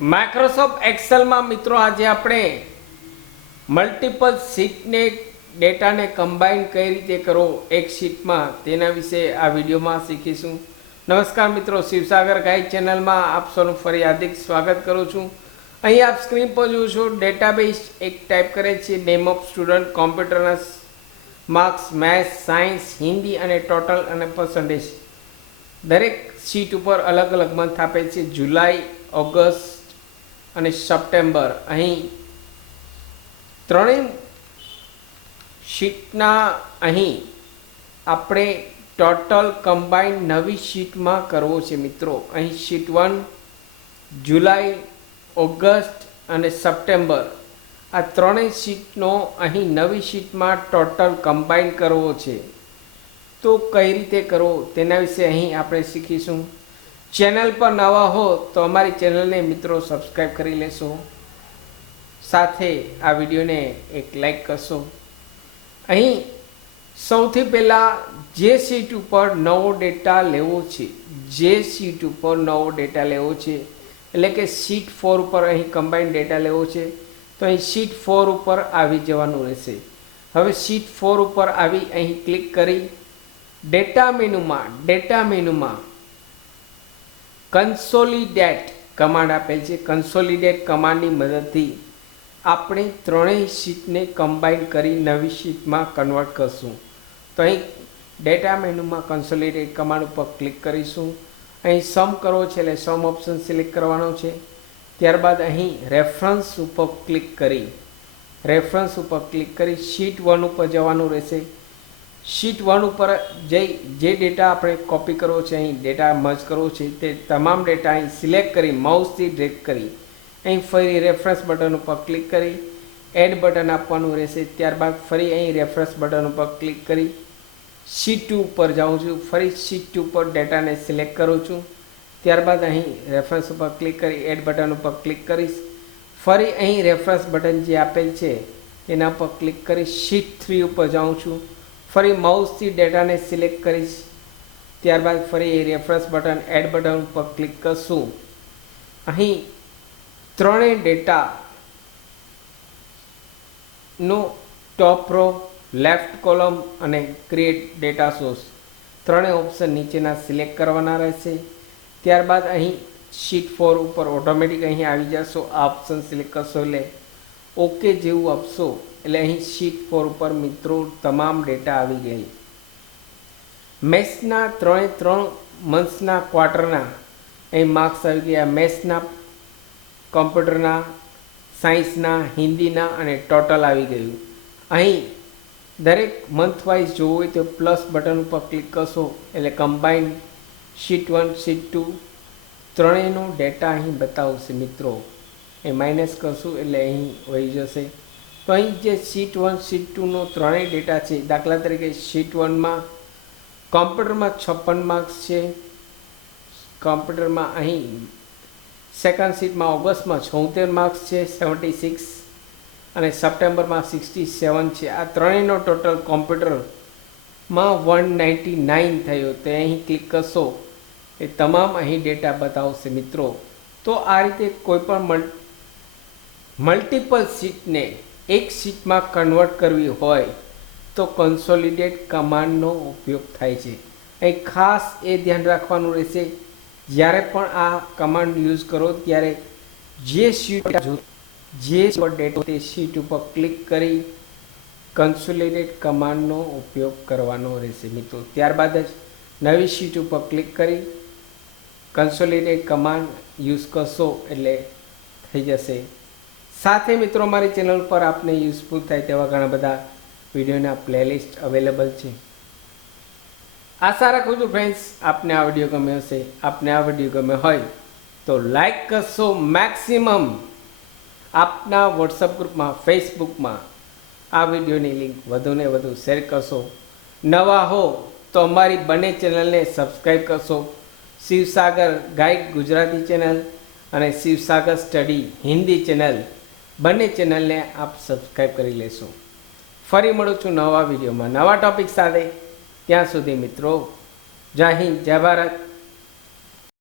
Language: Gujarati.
માઇક્રોસોફ્ટ એક્સેલમાં મિત્રો આજે આપણે મલ્ટિપલ શીટને ડેટાને કમ્બાઈન કઈ રીતે કરવો એક શીટમાં તેના વિશે આ વિડીયોમાં શીખીશું. નમસ્કાર મિત્રો, શિવસાગર ગાઈડ ચેનલમાં આપ સૌનું ફરી હાર્દિક સ્વાગત કરું છું. અહીં આપ સ્ક્રીન પર જોવો છો ડેટાબેઝ એક ટાઈપ કરે છે, નેમ ઓફ સ્ટુડન્ટ, કોમ્પ્યુટરના માર્ક્સ, મેથ્સ, સાયન્સ, હિન્દી અને ટોટલ અને પર્સન્ટેજ. દરેક શીટ ઉપર અલગ અલગ મંથ આપે છે, જુલાઈ, ઓગસ્ટ અને સપ્ટેમ્બર. અહીં ત્રણેય શીટના અહીં આપણે ટોટલ કમ્બાઈન નવી શીટમાં કરવો છે મિત્રો. અહીં શીટ 1 જુલાઈ, ઓગસ્ટ અને સપ્ટેમ્બર આ ત્રણેય શીટનો અહીં નવી શીટમાં ટોટલ કમ્બાઈન કરવો છે. તો કઈ રીતે કરવો તેના વિશે અહીં આપણે શીખીશું. ચેનલ પર નવા હો તો અમારી ચેનલને મિત્રો સબસ્ક્રાઈબ કરી લેશો, સાથે આ વિડીયોને એક લાઈક કરશો. અહીં સૌથી પહેલાં જે શીટ ઉપર નવો ડેટા લેવો છે, એટલે કે શીટ 4 ઉપર અહીં કમ્બાઈન્ડ ડેટા લેવો છે, તો અહીં શીટ 4 ઉપર આવી જવાનું રહેશે. હવે શીટ 4 ઉપર આવી અહીં ક્લિક કરી ડેટા મેનુમાં કન્સોલિડેટ કમાન્ડ આપેલ છે. કન્સોલિડેટ કમાન્ડની મદદથી આપણે ત્રણેય શીટને કમ્બાઈન કરી નવી શીટમાં કન્વર્ટ કરશું. તો અહીં ડેટા મેનુમાં કન્સોલિડેટ કમાન્ડ ઉપર ક્લિક કરીશું. અહીં સમ કરવો છે એટલે સમ ઓપ્શન સિલેક્ટ કરવાનો છે. ત્યારબાદ અહીં રેફરન્સ ઉપર ક્લિક કરી શીટ 1 ઉપર જવાનું રહેશે. શીટ 1 ઉપર જઈ જે ડેટા આપણે કોપી કરવો છે, અહીં ડેટા મર્જ કરવો છે, તે તમામ ડેટા અહીં સિલેક્ટ કરી માઉસથી ડ્રેગ કરી અહીં ફરી રેફરન્સ બટન ઉપર ક્લિક કરી એડ બટન આપવાનું રહેશે. ત્યારબાદ ફરી અહીં રેફરન્સ બટન ઉપર ક્લિક કરી શીટ 2 ઉપર જાઉં છું. ફરી શીટ 2 ઉપર ડેટાને સિલેક્ટ કરું છું. ત્યારબાદ અહીં રેફરન્સ ઉપર ક્લિક કરી એડ બટન ઉપર ક્લિક કરીશ. ફરી અહીં રેફરન્સ બટન જે આપેલ છે તેના પર ક્લિક કરી શીટ 3 ઉપર જાઉં છું. ફરી માઉસથી ડેટાને સિલેક્ટ કરીશ. ત્યારબાદ ફરી રેફરન્સ બટન એડ બટન ઉપર ક્લિક કરશું. અહીં ત્રણેય ડેટાનો ટોપ રો, લેફ્ટ કોલમ અને ક્રિએટ ડેટા સોર્સ ત્રણેય ઓપ્શન નીચેના સિલેક્ટ કરવાના રહેશે. ત્યારબાદ અહીં શીટ 4 ઉપર ઓટોમેટિક અહીં આવી જશો. આ ઓપ્શન સિલેક્ટ કરશો એટલે ઓકે જેવું આપશો એટલે અહીં શીટ 4 ઉપર મિત્રો તમામ ડેટા આવી ગઈ. મેથ્સના ત્રણ મંથ્સના ક્વાર્ટરના અહીં માર્ક્સ આવી ગયા. મેથ્સના, કોમ્પ્યુટરના, સાયન્સના, હિન્દીના અને ટોટલ આવી ગયું. અહીં દરેક મંથ વાઇઝ જોવું હોય તો પ્લસ બટન ઉપર ક્લિક કરશો એટલે કમ્બાઈન્ડ શીટ 1, શીટ 2 ત્રણેયનો ડેટા અહીં બતાવશે મિત્રો. એ માઇનસ કરશું એટલે અહીં વહી જશે. તો અહીં જે શીટ 1, શીટ 2નો ત્રણેય ડેટા છે, દાખલા તરીકે શીટ 1માં કોમ્પ્યુટરમાં 56 માર્ક્સ છે. કોમ્પ્યુટરમાં અહીં સેકન્ડ શીટમાં ઓગસ્ટમાં 76 માર્ક્સ છે, 76, અને સપ્ટેમ્બરમાં 67 છે. આ ત્રણેયનો ટોટલ કોમ્પ્યુટરમાં 199 થયો. તો અહીં ક્લિક કરશો એ તમામ અહીં ડેટા બતાવશે મિત્રો. તો આ રીતે કોઈપણ મલ્ટિપલ શીટને એક શીટમાં કન્વર્ટ કરવી હોય તો કન્સોલિડેટ કમાન્ડનો ઉપયોગ થાય છે. અહીં ખાસ એ ધ્યાન રાખવાનું રહેશે, જ્યારે પણ આ કમાન્ડ યુઝ કરો ત્યારે જે શીટ ડેટા તે શીટ ઉપર ક્લિક કરી કન્સોલિડેટ કમાન્ડનો ઉપયોગ કરવાનો રહેશે મિત્રો. ત્યારબાદ જ નવી શીટ ઉપર ક્લિક કરી કન્સોલિડેટ કમાન્ડ યુઝ કરશો એટલે થઈ જશે. સાથે મિત્રો અમારી ચેનલ પર આપને યુઝફુલ થાય તેવા ઘણા બધા વિડીયોના પ્લેલિસ્ટ અવેલેબલ છે. આશા રાખું છું ફ્રેન્ડ્સ આપને આ વિડીયો ગમ્યો હશે. આપને આ વિડીયો ગમ્યો હોય તો લાઈક કરશો. મેક્સિમમ આપના વોટ્સઅપ ગ્રુપમાં, ફેસબુકમાં આ વિડીયોની લિંક વધુને વધુ શેર કરશો. નવા હો તો અમારી બંને ચેનલને સબસ્ક્રાઈબ કરશો. શિવસાગર ગાઈડ ગુજરાતી ચેનલ અને શિવસાગર સ્ટડી હિન્દી ચેનલ, બંને ચેનલને આપ સબસ્ક્રાઈબ કરી લેશો. ફરી મળું છું નવા વિડીયોમાં નવા ટૉપિક સાથે. ત્યાં સુધી મિત્રો જય હિન્દ, જય ભારત.